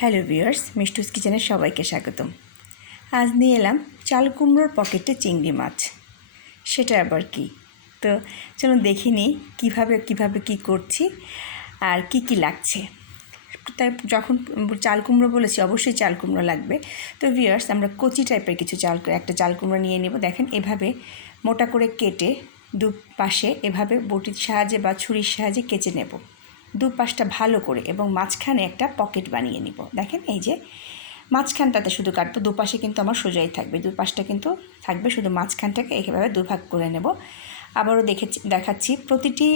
Hello viewers, মিষ্টুস কিচেনের সবাইকে স্বাগতম। আজ নিয়ে এলাম চাল কুমড়োর পকেটে চিংড়ি মাছ। সেটা আবার কি? তো চলুন দেখে নিই কীভাবে কী করছি আর কি লাগছে। তাই যখন চাল কুমড়ো বলেছি অবশ্যই চাল কুমড়ো লাগবে। তো ভিউয়ার্স, আমরা কচি টাইপের কিছু একটা চাল কুমড়ো নিয়ে নেব। দেখেন এভাবে মোটা করে কেটে দুপাশে এভাবে বটির সাহায্যে বা ছুরির সাহায্যে কেচে নেব দুপাশটা ভালো করে, এবং মাঝখানে একটা পকেট বানিয়ে নিব। দেখেন এই যে মাঝখানটাতে শুধু কাটবো, দুপাশে কিন্তু আমার সোজাই থাকবে, দুপাশটা কিন্তু থাকবে, শুধু মাঝখানটাকে এইভাবে দুভাগ করে নেব। আবারও দেখাচ্ছি, প্রতিটি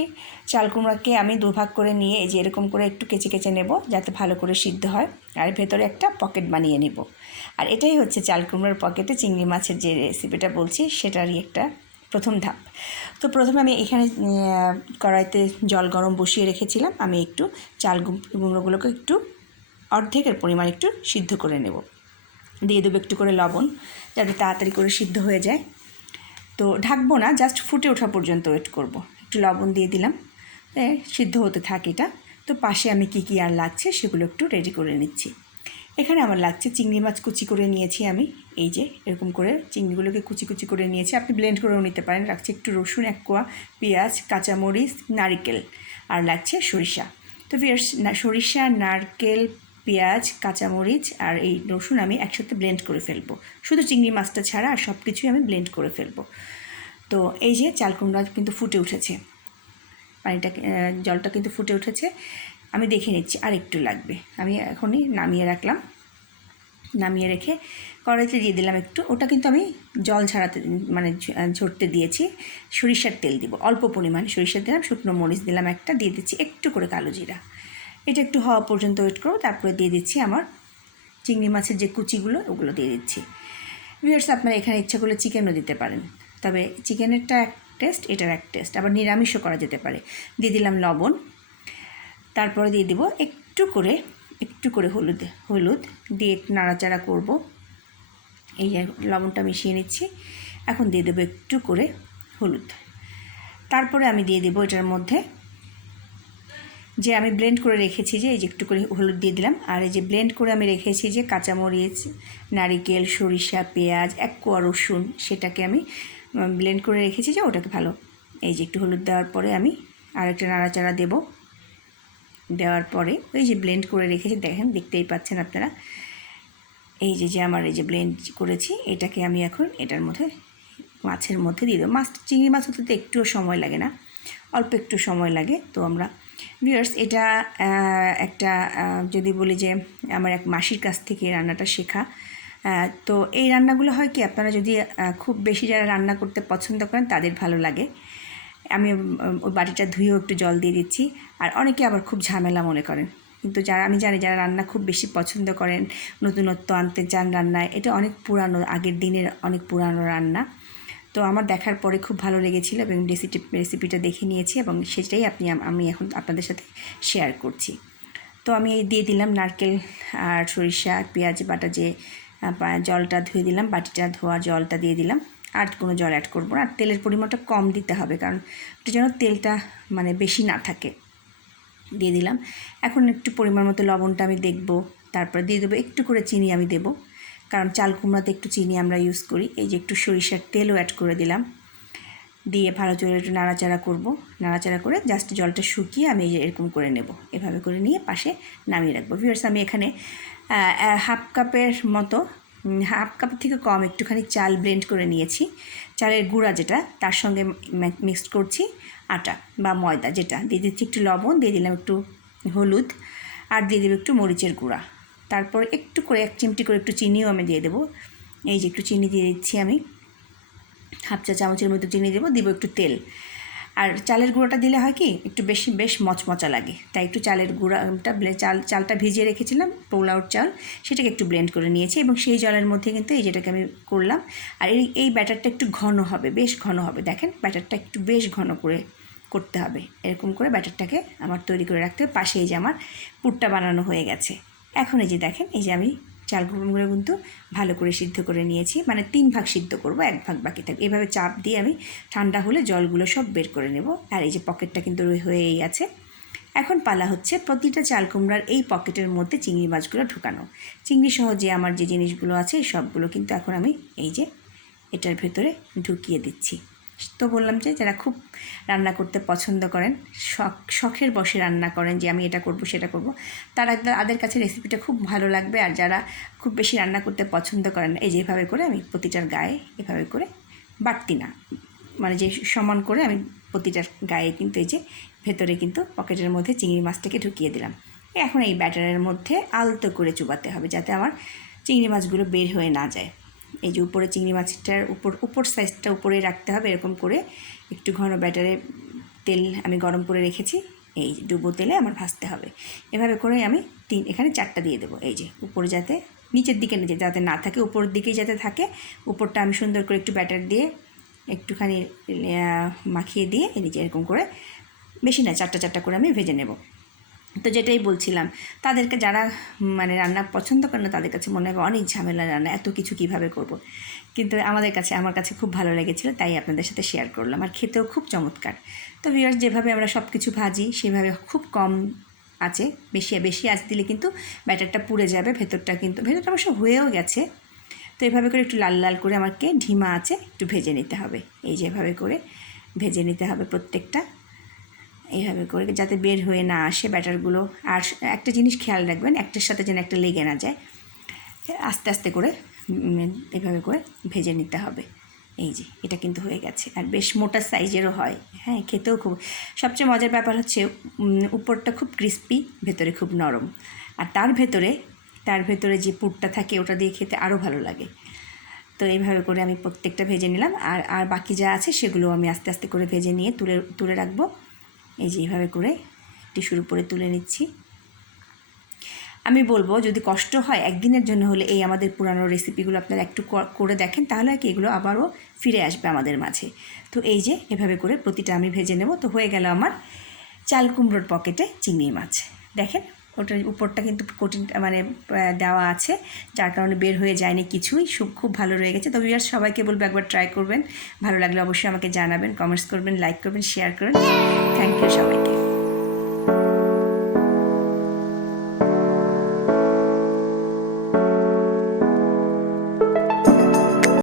চাল কুমড়াকে আমি দুভাগ করে নিয়ে এই যে এরকম করে একটু কেচে নেব যাতে ভালো করে সিদ্ধ হয়, আর ভেতরে একটা পকেট বানিয়ে নিব। আর এটাই হচ্ছে চাল কুমড়ার পকেটে চিংড়ি মাছের যে রেসিপিটা বলছি সেটারই একটা প্রথম ধাপ। তো প্রথমে আমি এখানে কড়াইতে জল গরম বসিয়ে রেখেছিলাম। আমি একটু চাল কুমড়োগুলোকে একটু অর্ধেকের পরিমাণ একটু সিদ্ধ করে নেব। দিয়ে দেবো একটু করে লবণ যাতে তাড়াতাড়ি করে সিদ্ধ হয়ে যায়। তো ঢাকবো না, জাস্ট ফুটে ওঠা পর্যন্ত ওয়েট করব। একটু লবণ দিয়ে দিলাম, সিদ্ধ হতে থাকে এটা। তো পাশে আমি কি আর লাগছে সেগুলো একটু রেডি করে নিচ্ছি। এখানে আমার লাগছে চিংড়ি মাছ কুচি করে নিয়েছি আমি, এই যে এরকম করে চিংড়িগুলোকে কুচি করে নিয়েছি। আপনি ব্লেন্ড করেও নিতে পারেন। রাখছি একটু রসুন, এক কোয়া পেঁয়াজ, কাঁচামরিচ, নারকেল, আর লাগছে সরিষা। তো সরিষা, নারকেল, পেঁয়াজ, কাঁচামরিচ আর এই রসুন আমি একসাথে ব্লেন্ড করে ফেলবো, শুধু চিংড়ি মাছটা ছাড়া আর সব কিছুই আমি ব্লেন্ড করে ফেলবো। তো এই যে চাল কুমড়া কিন্তু ফুটে উঠেছে, জলটা কিন্তু ফুটে উঠেছে। আমি দেখে নিচ্ছি আর একটু লাগবে। আমি এখনই নামিয়ে রাখলাম, নামিয়ে রেখে কড়াইতে দিয়ে দিলাম একটু, ওটা কিন্তু আমি জল ছাড়াতে ঝরতে দিয়েছি। সরিষার তেল দিব, অল্প পরিমাণ সরিষা দিলাম, শুকনো মরিচ দিলাম একটা, দিয়ে দিচ্ছি একটু করে কালো জিরা। এটা একটু হওয়া পর্যন্ত ওয়েট করবো, তারপরে দিয়ে দিচ্ছি আমার চিংড়ি মাছের যে কুচিগুলো ওগুলো দিয়ে দিচ্ছি। ভিউয়ার্স, আপনারা এখানে ইচ্ছা করলে চিকেনও দিতে পারেন, তবে চিকেনেরটা এক টেস্ট, এটার এক টেস্ট, আবার নিরামিষও করা যেতে পারে। দিয়ে দিলাম লবণ, তারপরে দিয়ে দিব একটু করে হলুদ দিয়ে একটু নাড়াচাড়া করব। এই যে লবণটা মিশিয়ে নিচ্ছি। এখন দিয়ে দেবো একটু করে হলুদ। তারপরে আমি দিয়ে দেবো এটার মধ্যে যে আমি ব্লেন্ড করে রেখেছি, যে এই যে একটু করে হলুদ দিয়ে দিলাম, আর এই যে ব্লেন্ড করে আমি রেখেছি যে কাঁচামরিচ, নারিকেল, সরিষা, পেঁয়াজ, এক কোয়া রসুন, সেটাকে আমি ব্লেন্ড করে রেখেছি, যে ওটাকে ভালো এই যে একটু হলুদ দেওয়ার পরে আমি আরেকটা নাড়াচাড়া দেবো। দেওয়ার পরে ওই যে ব্লেন্ড করে রেখেছি, দেখতেই পাচ্ছেন আপনারা, এই যে আমার এই যে ব্লেন্ড করেছি এটাকে আমি এখন এটার মধ্যে মাছের মধ্যে দিয়ে দেবো। চিংড়ি মাছ হতে তো একটুও সময় লাগে না, অল্প একটু সময় লাগে। তো আমরা ভিউয়ার্স, এটা একটা যদি বলি যে আমার এক মাসির কাছ থেকে রান্নাটা শেখা। তো এই রান্নাগুলো হয় কি, আপনারা যদি খুব বেশি যারা রান্না করতে পছন্দ করেন তাদের ভালো লাগে। আমি ওই বাটিটা ধুয়েও একটু জল দিয়ে দিচ্ছি। আর অনেকে আবার খুব ঝামেলা মনে করেন, কিন্তু আমি জানি যারা রান্না খুব বেশি পছন্দ করেন, নতুনত্ব আনতে চান রান্নায়, এটা অনেক পুরানো, আগের দিনের অনেক পুরানো রান্না। তো আমার দেখার পরে খুব ভালো লেগেছিল এবং রেসিপিটা দেখে নিয়েছি, এবং সেটাই আমি এখন আপনাদের সাথে শেয়ার করছি। তো আমি দিয়ে দিলাম নারকেল আর সরিষা পেঁয়াজ বাটা, যে জলটা ধুয়ে দিলাম, বাটিটা ধোয়া জলটা দিয়ে দিলাম। আর কোনো জল অ্যাড করবো না। আর তেলের পরিমাণটা কম দিতে হবে, কারণ এটা যেন তেলটা বেশি না থাকে। দিয়ে দিলাম। এখন একটু পরিমাণ মতো লবণটা আমি দেখব, তারপরে দিয়ে দেবো একটু করে চিনি আমি দেবো, কারণ চাল কুমড়াতে একটু চিনি আমরা ইউজ করি। এই যে একটু সরিষার তেলও অ্যাড করে দিলাম, দিয়ে ভালো করে একটু নাড়াচাড়া করব। নাড়াচাড়া করে জাস্ট জলটা শুকিয়ে আমি এরকম করে নেব, এভাবে করে নিয়ে পাশে নামিয়ে রাখবো। ভিউয়ার্স, আমি এখানে হাফ কাপের মতো, হাফ কাপের থেকে কম একটুখানি চাল ব্লেন্ড করে নিয়েছি। চালের গুঁড়া যেটা, তার সঙ্গে মিক্সড করছি আটা বা ময়দা, যেটা দিয়ে দিচ্ছি একটু লবণ, দিয়ে দিলাম একটু হলুদ, আর দিয়ে দেবো একটু মরিচের গুঁড়া। তারপর একটু করে 1 চিমটি করে একটু চিনিও আমি দিয়ে দেবো। এই যে একটু চিনি দিয়ে দিচ্ছি আমি, হাফ চা চামচের মতো চিনি দেবো, দিব একটু তেল। আর চালের গুঁড়োটা দিলে হয় কি, একটু বেশ মচমচা লাগে, তাই একটু চালের গুঁড়াটা চালটা ভিজিয়ে রেখেছিলাম, পোল আউট চাল, সেটাকে একটু ব্লেন্ড করে নিয়েছি, এবং সেই জলের মধ্যে কিন্তু এই যেটাকে আমি করলাম। আর এই ব্যাটারটা একটু ঘন হবে, বেশ ঘন হবে। দেখেন ব্যাটারটা একটু বেশ ঘন করে করতে হবে, এরকম করে ব্যাটারটাকে আমার তৈরি করে রাখতে হবে। পাশে এই যে আমার পুরটা বানানো হয়ে গেছে। এখন এই যে দেখেন, এই যে আমি চালগুলো কিন্তু ভালো করে সিদ্ধ করে নিয়েছি, 3 ভাগ সিদ্ধ করব, 1 ভাগ বাকি থাকবে। এভাবে চাপ দিয়ে আমি ঠান্ডা হলে জলগুলো সব বের করে নেব। আর এই যে পকেটটা কিন্তু হয়েই আছে, এখন পালা হচ্ছে প্রতিটা চাল কুমড়ার এই পকেটের মধ্যে চিংড়ি মাছগুলো ঢুকানো। চিংড়ি সহ যে আমার যে জিনিসগুলো আছে সবগুলো কিন্তু এখন আমি এই যে এটার ভেতরে ঢুকিয়ে দিচ্ছি। তো বললাম যে যারা খুব রান্না করতে পছন্দ করেন, শখের বশে রান্না করেন যে আমি এটা করব সেটা করব, তাদের কাছে রেসিপিটা খুব ভালো লাগবে। আর যারা খুব বেশি রান্না করতে পছন্দ করেন, এই যেভাবে করে আমি প্রতিটার গায়ে এভাবে করে বাড়তি না, মানে যে সমান করে আমি প্রতিটার গায়ে কিন্তু এই যে ভেতরে কিন্তু পকেটের মধ্যে চিংড়ি মাছটাকে ঢুকিয়ে দিলাম। এখন এই ব্যাটারের মধ্যে আলতো করে চুবাতে হবে যাতে আমার চিংড়ি মাছগুলো বের হয়ে না যায়। এই যে উপরে চিংড়ি মাছটার উপর সাইজটা উপরে রাখতে হবে, এরকম করে একটু ঘন ব্যাটারে তেল আমি গরম করে রেখেছি, এই ডুবো তেলে আমার ভাজতে হবে। এভাবে করে আমি এখানে 4টা দিয়ে দেবো। এই যে উপরে যাতে নিচের দিকে যাতে না থাকে, উপরের দিকেই যাতে থাকে, উপরটা আমি সুন্দর করে একটু ব্যাটার দিয়ে একটুখানি মাখিয়ে দিয়ে নিচে এরকম করে, বেশি না 4টা করে আমি ভেজে নেব। তো যেটাই বলছিলাম, তাদেরকে যারা মানে রান্না পছন্দ করে না তাদের কাছে মনে হবে অনেক ঝামেলা রান্না, এত কিছু কিভাবে করব। কিন্তু আমার কাছে খুব ভালো লেগেছিলো, তাই আপনাদের সাথে শেয়ার করলাম। আর খেতেও খুব চমৎকার। তো ভিউয়ার্স, যেভাবে আমরা সব কিছু ভাজি সেভাবে খুব কম আছে, বেশি আঁচ দিলে কিন্তু ব্যাটারটা পুড়ে যাবে, ভেতরটা অবশ্য হয়েও গেছে। তো এভাবে করে একটু লাল লাল করে আমাকে ধিমা আছে একটু ভেজে নিতে হবে। এই যেভাবে করে ভেজে নিতে হবে প্রত্যেকটা, এইভাবে করে যাতে বের হয়ে না আসে ব্যাটারগুলো। আর একটা জিনিস খেয়াল রাখবেন, একটার সাথে যেন একটা লেগে না যায়। আস্তে আস্তে করে এভাবে করে ভেজে নিতে হবে। এই যে এটা কিন্তু হয়ে গেছে, আর বেশ মোটা সাইজেরও হয়। হ্যাঁ, খেতেও খুব, সবচেয়ে মজার ব্যাপার হচ্ছে উপরটা খুব ক্রিস্পি, ভেতরে খুব নরম। আর তার ভেতরে যে পুরটা থাকে ওটা দিয়ে খেতে আরও ভালো লাগে। তো এইভাবে করে আমি প্রত্যেকটা ভেজে নিলাম। আর বাকি যা আছে সেগুলো আমি আস্তে আস্তে করে ভেজে নিয়ে তুলে রাখবো। এই যে এইভাবে করে টিস্যুর উপরে তুলে নিচ্ছি। আমি বলবো যদি কষ্ট হয় একদিনের জন্য হলে এই আমাদের পুরানো রেসিপিগুলো আপনারা একটু করে দেখেন, তাহলে কি এগুলো আবারও ফিরে আসবে আমাদের মাঝে। তো এই যে এভাবে করে প্রতিটা আমি ভেজে নেব। তো হয়ে গেল আমার চাল কুমড়োর পকেটে চিংড়ি মাছ। দেখেন ওটার উপরটা কিন্তু মানে দেওয়া আছে, যার কারণে বের হয়ে যায়নি কিছুই, খুব ভালো রয়ে গেছে। তো ভিউয়ার্স, সবাইকে বলবো একবার ট্রাই করবেন, ভালো লাগলে অবশ্যই আমাকে জানাবেন, কমেন্টস করবেন, লাইক করবেন, শেয়ার করবেন। থ্যাংক ইউ সবাইকে।